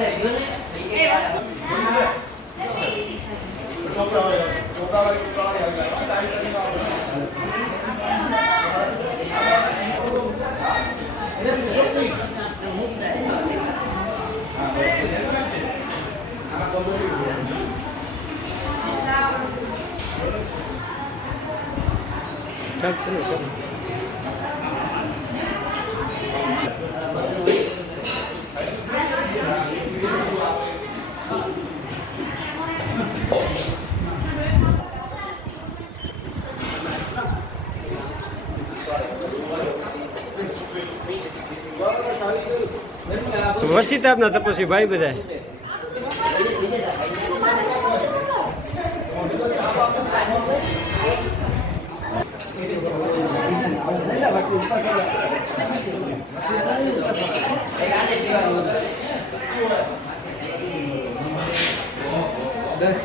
Gracias, વસીતાબના Tapasvi ભાઈ બધા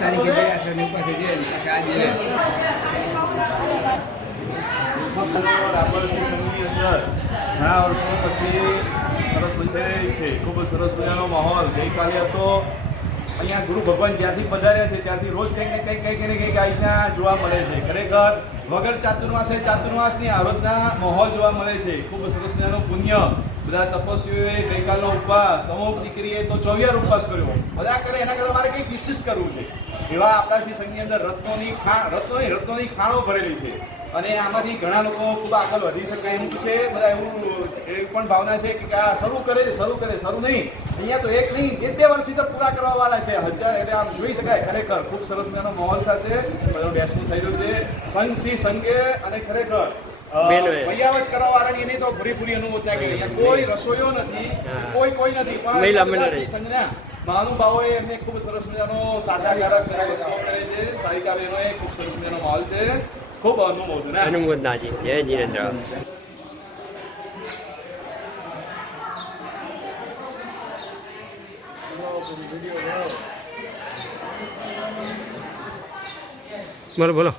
તારીખે દેરાસરની પાસે જઈએ ને આજે સંઘની અંદર ઘણા વર્ષો પછી સરસ મજા રહી છે. ખૂબ સરસ મજાનો માહોલ. ગઈકાલે હતો અહીંયા ગુરુ ભગવાન જ્યારથી પધાર્યા છે ત્યારથી રોજ કંઈક ને કંઈક કંઈક ને કંઈક આજના જોવા મળે છે. ખરેખર વગર ચાતુર્માસે ચાતુર્માસની આરોધના માહોલ જોવા મળે છે. ખૂબ સરસ મજાનો પુણ્ય. બધા તપસ્વીઓએ ગઈકાલનો ઉપવાસ, અમુક દીકરીએ તો ચોવિયાર ઉપવાસ કર્યો. બધા કરે, એના કરતાં મારે કંઈક વિશેષ કરવું છે. એવા આપણા શ્રી સંઘની અંદર રત્નોની ખાણ રત્નોની રત્નોની ખાણો ભરેલી છે. અને આમાંથી ઘણા લોકો ખૂબ આગળ વધી શકાય એમ છે. બધા એવું એવી પણ ભાવના છે કે આ શરૂ કરે છે શરૂ કરે, શરૂ નહીં. અહીંયા તો એક નહીં બે બે વર્ષથી તો પૂરા કરવા વાળા છે. હજાર, એટલે આમ જોઈ શકાય, ખરેખર ખૂબ સરસ મજાનો માહોલ સાથે, બધું બેસવું થઈ રહ્યું છે. સંઘ સી સંઘે અને ખરેખર એની તો પૂરેપૂરી અનુમોદના કરી કોઈ રસોઈયો નથી કોઈ કોઈ નથી પણ મહાનુભાવોએ એમને ખૂબ સરસ મજાનો સાદા કરે છે. સારિકા બહેનોએ ખૂબ સરસ મજાનો માહોલ છે. ખૂબ અનુમોદના અનુમોદનાજી જય જીનેન્દ્ર બોલો બોલો.